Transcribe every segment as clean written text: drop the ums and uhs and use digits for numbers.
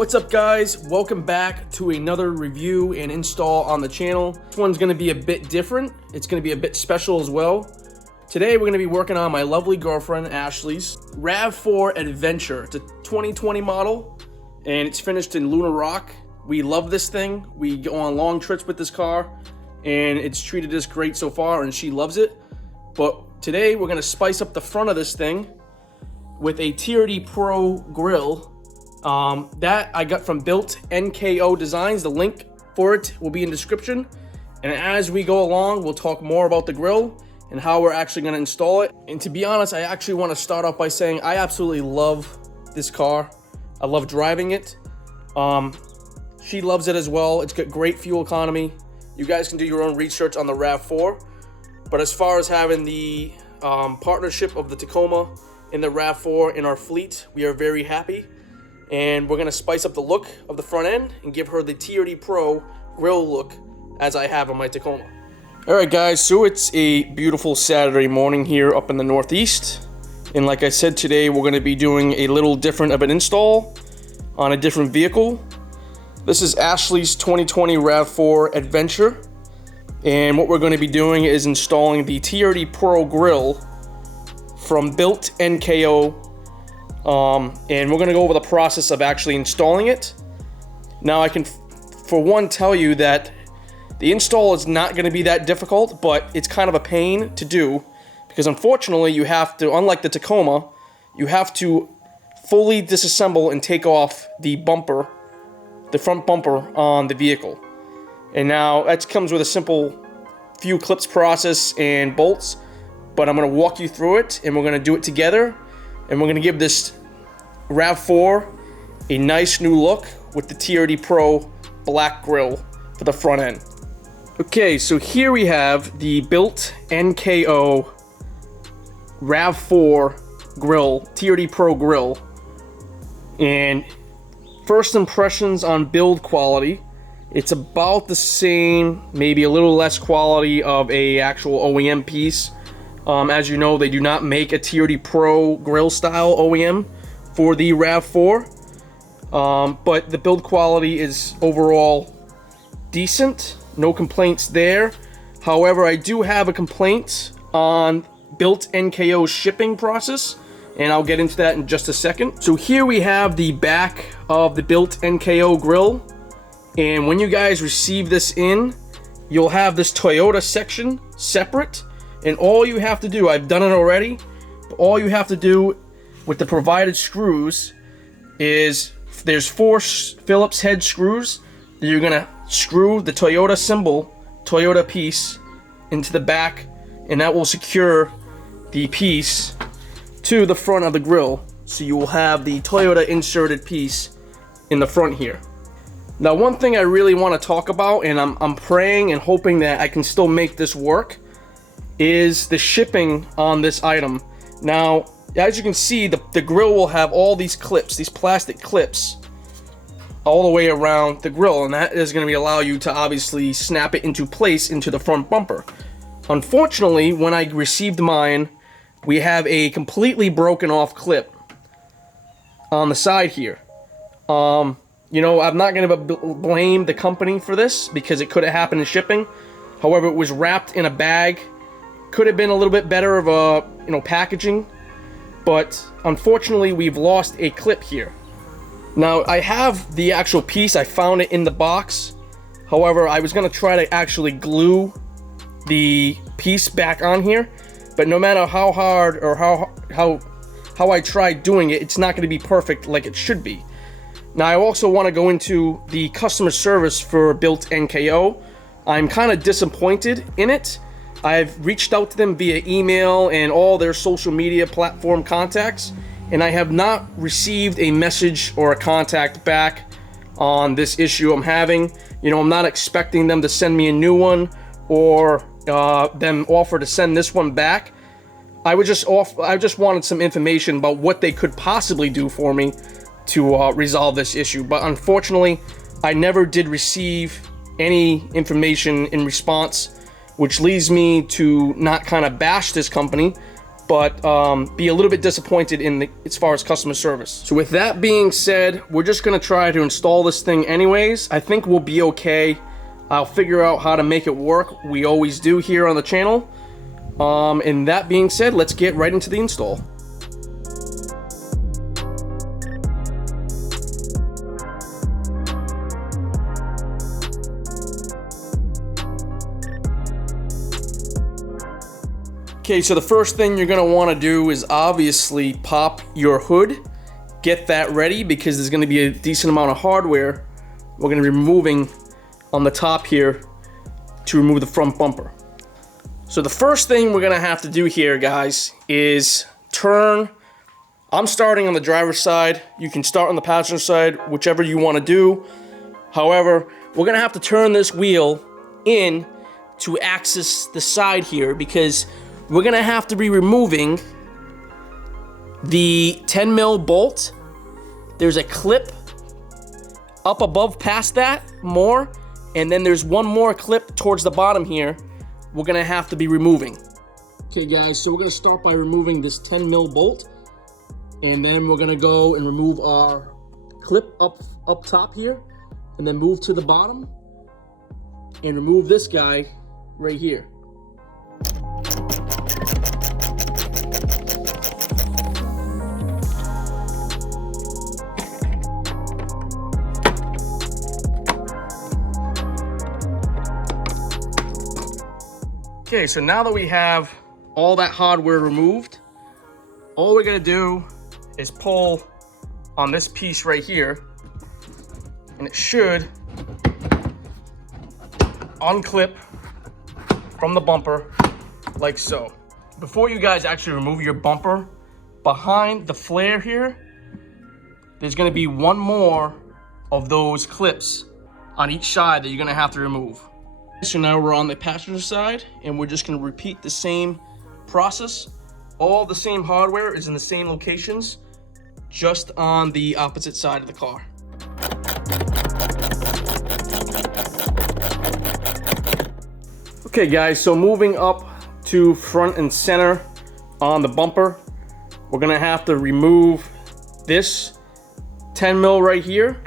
What's up guys, welcome back to another review and install on the channel. This one's going to be a bit different, it's going to be a bit special as well. Today we're going to be working on my lovely girlfriend Ashley's Rav4 Adventure. It's a 2020 model and it's finished in Lunar Rock. We love this thing, we go on long trips with this car and it's treated us great so far and she loves it. But today we're going to spice up the front of this thing with a Trd Pro grill. That I got from Built NKO Designs. The link for it will be in the description. And as we go along, we'll talk more about the grill and how we're actually going to install it. And to be honest, I actually want to start off by saying I absolutely love this car. I love driving it. She loves it as well. It's got great fuel economy. You guys can do your own research on the Rav4. But as far as having the partnership of the Tacoma and the Rav4 in our fleet, we are very happy. And we're gonna spice up the look of the front end and give her the Trd Pro grill look as I have on my Tacoma. All right guys, so it's a beautiful Saturday morning here up in the Northeast. And like I said, today we're gonna be doing a little different of an install on a different vehicle. This is Ashley's 2020 Rav4 Adventure. And what we're gonna be doing is installing the Trd Pro grill from Built NKO. And we're going to go over the process of actually installing it. Now I can for one tell you that the install is not going to be that difficult, but it's kind of a pain to do because unfortunately you have to, unlike the Tacoma, you have to fully disassemble and take off the bumper, the front bumper on the vehicle. And now that comes with a simple few clips process and bolts, but I'm going to walk you through it and we're going to do it together. And we're going to give this Rav4 a nice new look with the Trd Pro black grill for the front end. Okay, so here we have the Built NKO Rav4 grill, Trd Pro grill. And first impressions on build quality, it's about the same, maybe a little less quality of a actual OEM piece. As you know, they do not make a Trd Pro grill style OEM for the Rav4, but the build quality is overall decent, no complaints there. However, I do have a complaint on Built NKO's shipping process, and I'll get into that in just a second. So here we have the back of the Built NKO grill, and when you guys receive this in, you'll have this Toyota section separate. And all you have to do, I've done it already, but all you have to do with the provided screws is there's 4 Phillips head screws that you're gonna screw the Toyota symbol, Toyota piece, into the back, and that will secure the piece to the front of the grill. So you will have the Toyota inserted piece in the front here. Now one thing I really want to talk about, and I'm praying and hoping that I can still make this work, is the shipping on this item. Now, as you can see, the grill will have all these clips, these plastic clips, all the way around the grill, and that is going to allow you to obviously snap it into place into the front bumper. Unfortunately, when I received mine, we have a completely broken off clip on the side here. You know, I'm not going to blame the company for this because it could have happened in shipping. However, it was wrapped in a bag. Could have been a little bit better of a, packaging, but unfortunately we've lost a clip here. Now I have the actual piece, I found it in the box. However, I was gonna try to actually glue the piece back on here, but no matter how hard or how I tried doing it, it's not gonna be perfect like it should be. Now I also want to go into the customer service for Built NKO. I'm kind of disappointed in it. I've reached out to them via email and all their social media platform contacts, and I have not received a message or a contact back on this issue I'm having. You know, I'm not expecting them to send me a new one or them offer to send this one back. I just wanted some information about what they could possibly do for me to resolve this issue. But unfortunately, I never did receive any information in response, which leads me to not kind of bash this company, but be a little bit disappointed as far as customer service. So with that being said, we're just gonna try to install this thing anyways. I think we'll be okay. I'll figure out how to make it work. We always do here on the channel. And that being said, let's get right into the install. Okay, so the first thing you're gonna wanna do is obviously pop your hood. Get that ready because there's gonna be a decent amount of hardware we're gonna be removing on the top here to remove the front bumper. So the first thing we're gonna have to do here, guys, is turn. I'm starting on the driver's side. You can start on the passenger side, whichever you wanna do. However, we're gonna have to turn this wheel in to access the side here because we're gonna have to be removing the 10 mil bolt. There's a clip up above past that more, and then there's one more clip towards the bottom here we're gonna have to be removing. Okay guys, so we're gonna start by removing this 10 mil bolt, and then we're gonna go and remove our clip up top here, and then move to the bottom and remove this guy right here. Okay, so now that we have all that hardware removed, all we're gonna do is pull on this piece right here, and it should unclip from the bumper like so. Before you guys actually remove your bumper, behind the flare here, there's gonna be one more of those clips on each side that you're gonna have to remove. So now we're on the passenger side, and we're just gonna repeat the same process. All the same hardware is in the same locations, just on the opposite side of the car. Okay guys, so moving up to front and center on the bumper, we're gonna have to remove this 10 mil right here.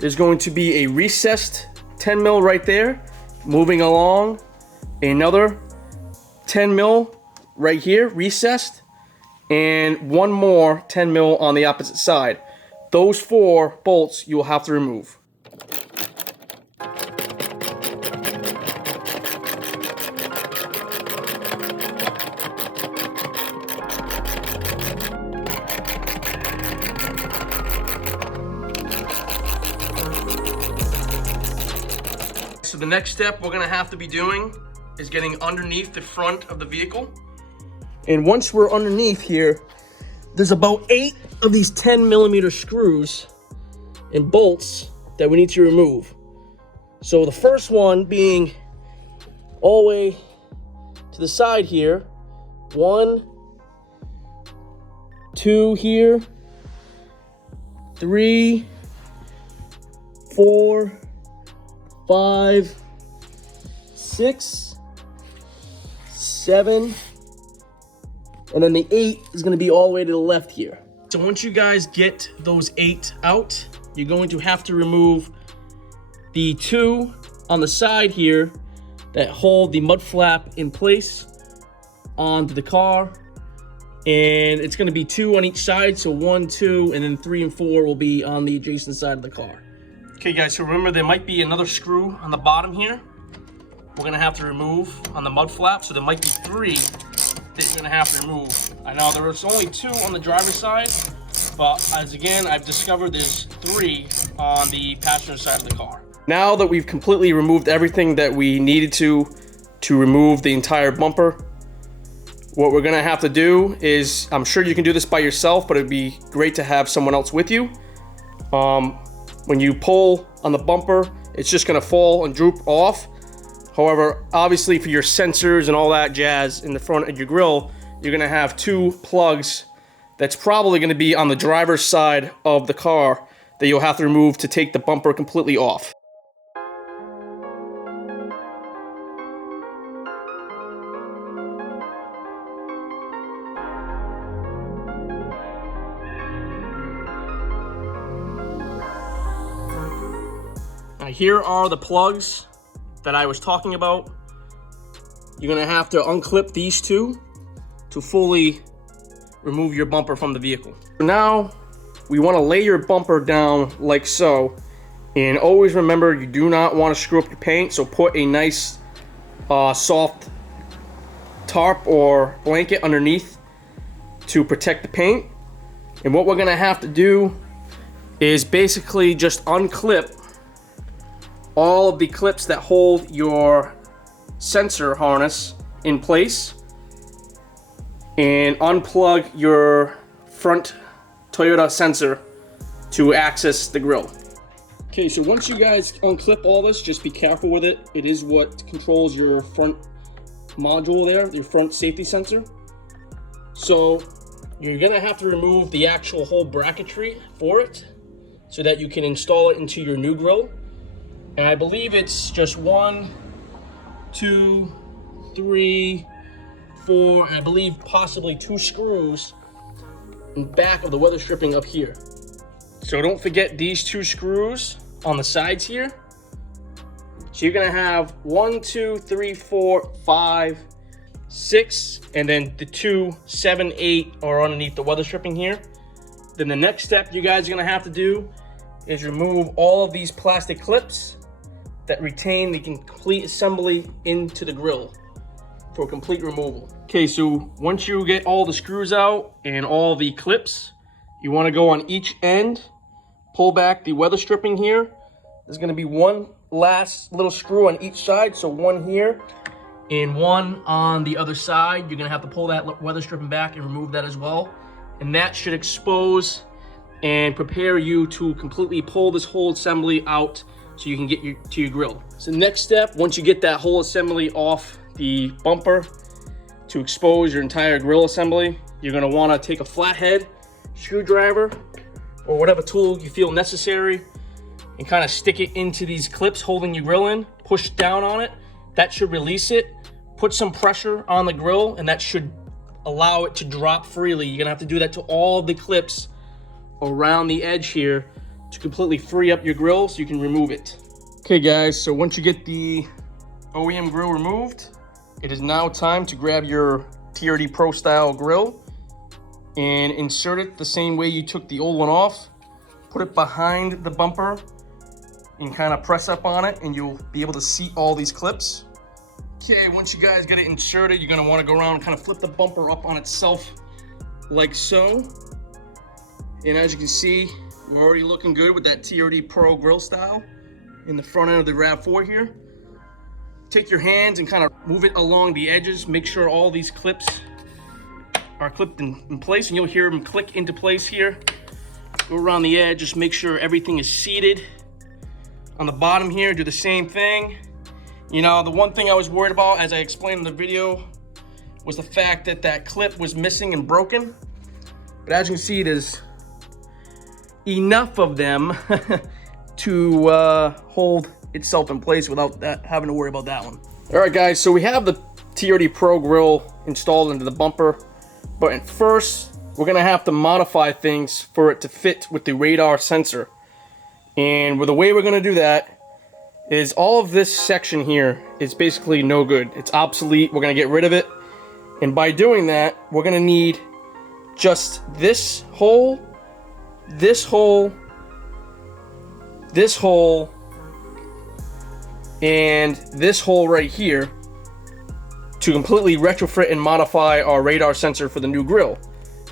There's going to be a recessed 10 mil right there. Moving along, another 10 mil right here, recessed, and one more 10 mil on the opposite side. Those 4 bolts you will have to remove. So the next step we're gonna have to be doing is getting underneath the front of the vehicle. And once we're underneath here, there's about 8 of these 10 millimeter screws and bolts that we need to remove. So the first one being all the way to the side here. 1, 2 here, 3, 4, 5, 6, 7, and then the 8 is going to be all the way to the left here. So once you guys get those 8 out, you're going to have to remove the 2 on the side here that hold the mud flap in place onto the car. And it's going to be 2 on each side, so 1, 2, and then 3 and 4 will be on the adjacent side of the car. Okay guys, so remember there might be another screw on the bottom here we're gonna have to remove on the mud flap, so there might be 3 that you're gonna have to remove. I know there's only 2 on the driver's side, but as again, I've discovered there's 3 on the passenger side of the car. Now that we've completely removed everything that we needed to remove the entire bumper, what we're gonna have to do is, I'm sure you can do this by yourself, but it'd be great to have someone else with you. When you pull on the bumper, it's just gonna fall and droop off. However, obviously for your sensors and all that jazz in the front of your grille, you're gonna have 2 plugs that's probably gonna be on the driver's side of the car that you'll have to remove to take the bumper completely off. Now here are the plugs that I was talking about. You're gonna have to unclip these two to fully remove your bumper from the vehicle. Now, we wanna lay your bumper down like so. And always remember, you do not wanna screw up your paint, so put a nice soft tarp or blanket underneath to protect the paint. And what we're gonna have to do is basically just unclip all of the clips that hold your sensor harness in place and unplug your front Toyota sensor to access the grill. Okay, so once you guys unclip all this, just be careful with it. It is what controls your front module there, your front safety sensor. So you're gonna have to remove the actual whole bracketry for it so that you can install it into your new grill. And I believe it's just 1, 2, 3, 4, and I believe possibly 2 screws in back of the weather stripping up here. So don't forget these 2 screws on the sides here. So you're gonna have 1, 2, 3, 4, 5, 6, and then the 2, 7, 8 are underneath the weather stripping here. Then the next step you guys are gonna have to do is remove all of these plastic clips that retain the complete assembly into the grill for complete removal. Okay, so once you get all the screws out and all the clips, you wanna go on each end, pull back the weather stripping here. There's gonna be one last little screw on each side, so one here and one on the other side. You're gonna have to pull that weather stripping back and remove that as well. And that should expose and prepare you to completely pull this whole assembly out so you can get to your grill. So next step, once you get that whole assembly off the bumper to expose your entire grill assembly, you're gonna wanna take a flathead screwdriver or whatever tool you feel necessary and kind of stick it into these clips holding your grill in, push down on it. That should release it. Put some pressure on the grill and that should allow it to drop freely. You're gonna have to do that to all the clips around the edge here to completely free up your grill so you can remove it. Okay guys, so once you get the OEM grill removed, it is now time to grab your Trd Pro style grill and insert it the same way you took the old one off. Put it behind the bumper and kind of press up on it and you'll be able to seat all these clips. Okay, once you guys get it inserted, you're gonna wanna go around and kind of flip the bumper up on itself like so. And as you can see, we're already looking good with that Trd Pro grill style in the front end of the Rav4 here. Take your hands and kind of move it along the edges. Make sure all these clips are clipped in place and you'll hear them click into place here. Go around the edge, just make sure everything is seated. On the bottom here, do the same thing. You know, the one thing I was worried about, as I explained in the video, was the fact that that clip was missing and broken. But as you can see, there's enough of them to hold itself in place without that having to worry about that one. All right, guys, so we have the Trd Pro grill installed into the bumper, but at first, we're gonna have to modify things for it to fit with the radar sensor. And the way we're gonna do that is all of this section here is basically no good. It's obsolete, we're gonna get rid of it. And by doing that, we're gonna need just this hole, this hole, this hole, and this hole right here to completely retrofit and modify our radar sensor for the new grill.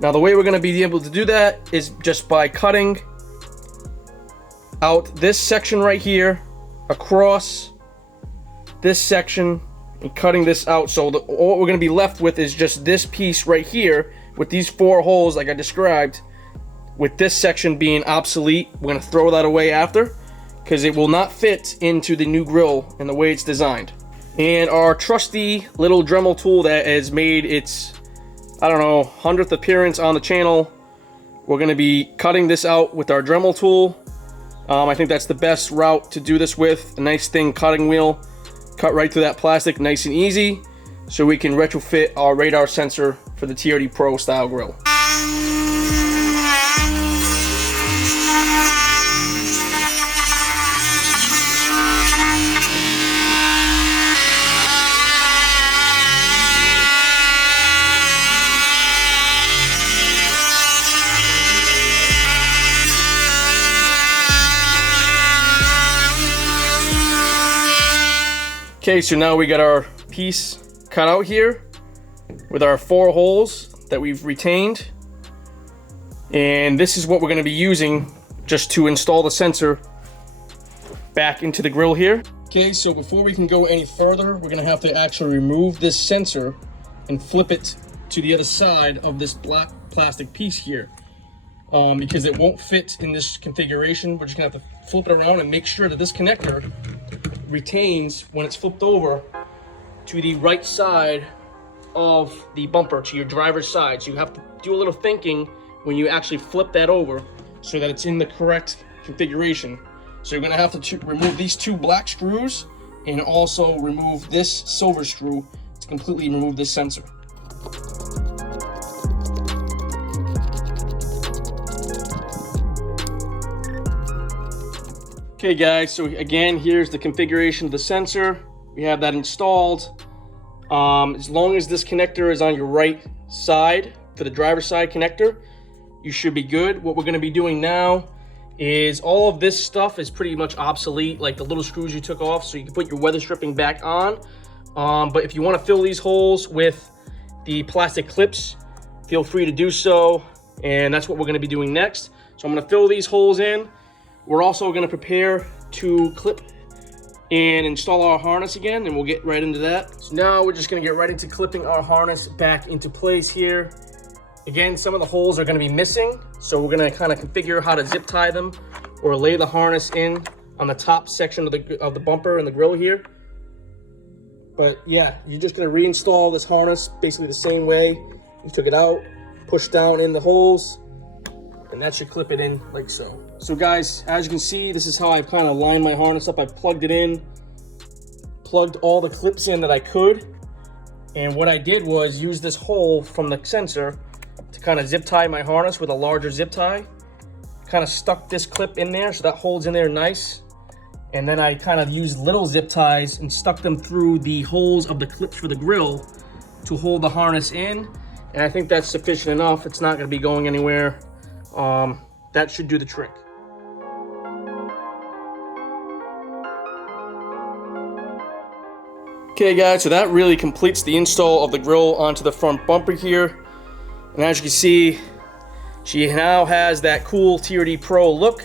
Now the way we're gonna be able to do that is just by cutting out this section right here, across this section, and cutting this out. So what we're gonna be left with is just this piece right here with these 4 holes like I described, with this section being obsolete. We're gonna throw that away after because it will not fit into the new grill and the way it's designed. And our trusty little Dremel tool that has made its, I don't know, 100th appearance on the channel, we're gonna be cutting this out with our Dremel tool. I think that's the best route to do this with. A nice thin cutting wheel, cut right through that plastic, nice and easy, so we can retrofit our radar sensor for the Trd Pro style grill. Okay, so now we got our piece cut out here with our 4 holes that we've retained. And this is what we're going to be using just to install the sensor back into the grill here. Okay, so before we can go any further, we're going to have to actually remove this sensor and flip it to the other side of this black plastic piece here. Because it won't fit in this configuration, we're just going to have to flip it around and make sure that this connector retains when it's flipped over to the right side of the bumper, to your driver's side. So you have to do a little thinking when you actually flip that over so that it's in the correct configuration. So you're going to have to remove these 2 black screws and also remove this silver screw to completely remove this sensor. Okay guys, so again, here's the configuration of the sensor. We have that installed. As long as this connector is on your right side for the driver's side connector, you should be good. What we're going to be doing now is all of this stuff is pretty much obsolete, like the little screws you took off, so you can put your weather stripping back on. But if you want to fill these holes with the plastic clips, feel free to do so, and that's what we're going to be doing next. So I'm going to fill these holes in. We're also going to prepare to clip and install our harness again, and we'll get right into that. So now we're just going to get right into clipping our harness back into place here. Again, some of the holes are going to be missing, so we're going to kind of configure how to zip tie them or lay the harness in on the top section of the bumper and the grill here. But yeah, you're just going to reinstall this harness basically the same way you took it out, push down in the holes, and that should clip it in like so. So guys, as you can see, this is how I've kind of lined my harness up. I've plugged it in, plugged all the clips in that I could, and what I did was use this hole from the sensor to kind of zip tie my harness with a larger zip tie. Kind of stuck this clip in there so that holds in there nice, and then I kind of used little zip ties and stuck them through the holes of the clips for the grill to hold the harness in, and I think that's sufficient enough. It's not going to be going anywhere. That should do the trick. Okay guys, so that really completes the install of the grill onto the front bumper here. And as you can see, she now has that cool Trd Pro look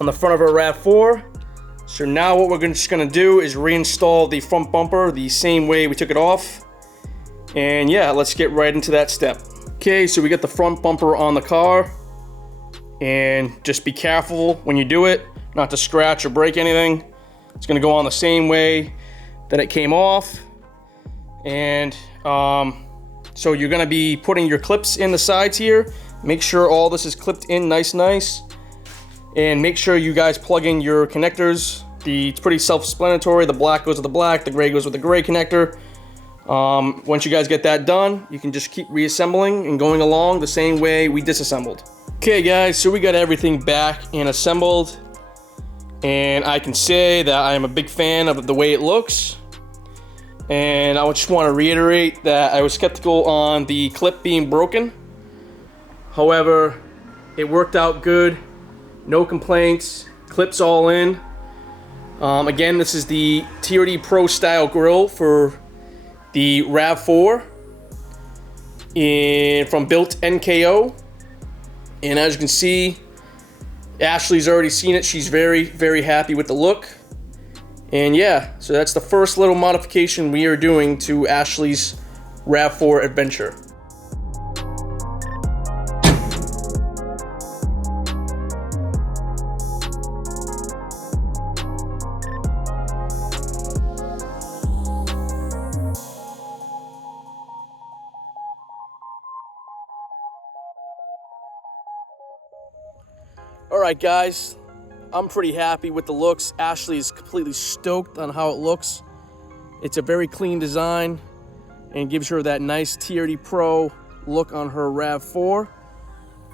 on the front of her Rav4. So now what we're just gonna do is reinstall the front bumper the same way we took it off. And yeah, let's get right into that step. Okay, so we got the front bumper on the car. And just be careful when you do it, not to scratch or break anything. It's gonna go on the same way that it came off. And so you're gonna be putting your clips in the sides here. Make sure all this is clipped in nice. And make sure you guys plug in your connectors. It's pretty self-explanatory. The black goes with the black, the gray goes with the gray connector. Once you guys get that done, you can just keep reassembling and going along the same way we disassembled. Okay guys, so we got everything back and assembled, and I can say that I am a big fan of the way it looks. And I just want to reiterate that I was skeptical on the clip being broken. However, it worked out good, no complaints, clips all in. Again, this is the Trd Pro style grill for the Rav4 from Built NKO. And as you can see, Ashley's already seen it. She's very happy with the look. And yeah, so that's the first little modification we are doing to Ashley's Rav4 adventure. Alright guys, I'm pretty happy with the looks. Ashley is completely stoked on how it looks. It's a very clean design and gives her that nice Trd Pro look on her Rav4.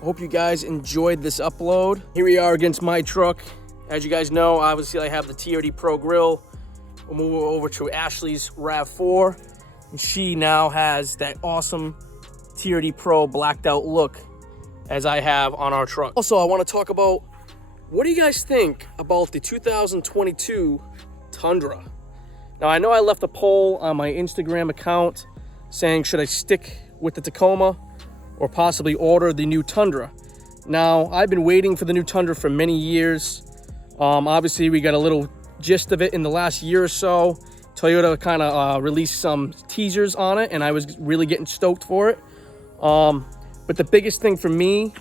I hope you guys enjoyed this upload. Here we are against my truck. As you guys know, obviously I have the Trd Pro grill. We'll move over to Ashley's Rav4, and she now has that awesome Trd Pro blacked out look as I have on our truck. Also, I want to talk about, what do you guys think about the 2022 Tundra? Now, I know I left a poll on my Instagram account saying, should I stick with the Tacoma or possibly order the new Tundra? Now, I've been waiting for the new Tundra for many years. Obviously, we got a little gist of it in the last year or so. Toyota kind of released some teasers on it, and I was really getting stoked for it. But the biggest thing for me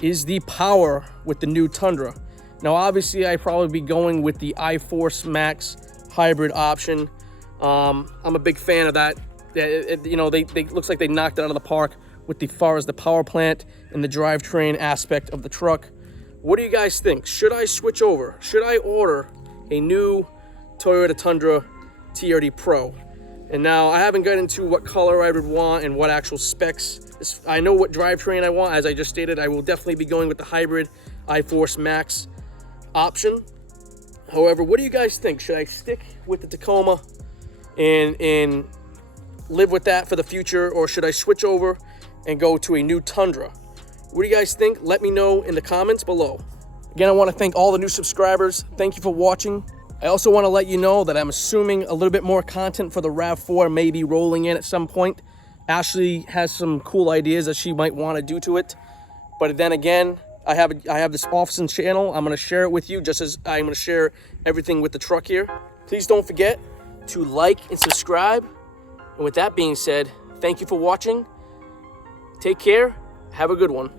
is the power with the new Tundra. Now, obviously, I'd probably be going with the iForce Max hybrid option. I'm a big fan of that. You know, they looks like they knocked it out of the park with far as the power plant and the drivetrain aspect of the truck. What do you guys think? Should I switch over? Should I order a new Toyota Tundra Trd Pro? And now, I haven't got into what color I would want and what actual specs. I know what drivetrain I want. As I just stated, I will definitely be going with the hybrid iForce Max option. However, what do you guys think? Should I stick with the Tacoma and live with that for the future, or should I switch over and go to a new Tundra? What do you guys think? Let me know in the comments below. Again, I want to thank all the new subscribers. Thank you for watching. I also want to let you know that I'm assuming a little bit more content for the Rav4 may be rolling in at some point. Ashley has some cool ideas that she might want to do to it. But then again, I have this Office channel. I'm going to share it with you just as I'm going to share everything with the truck here. Please don't forget to like and subscribe. And with that being said, thank you for watching. Take care. Have a good one.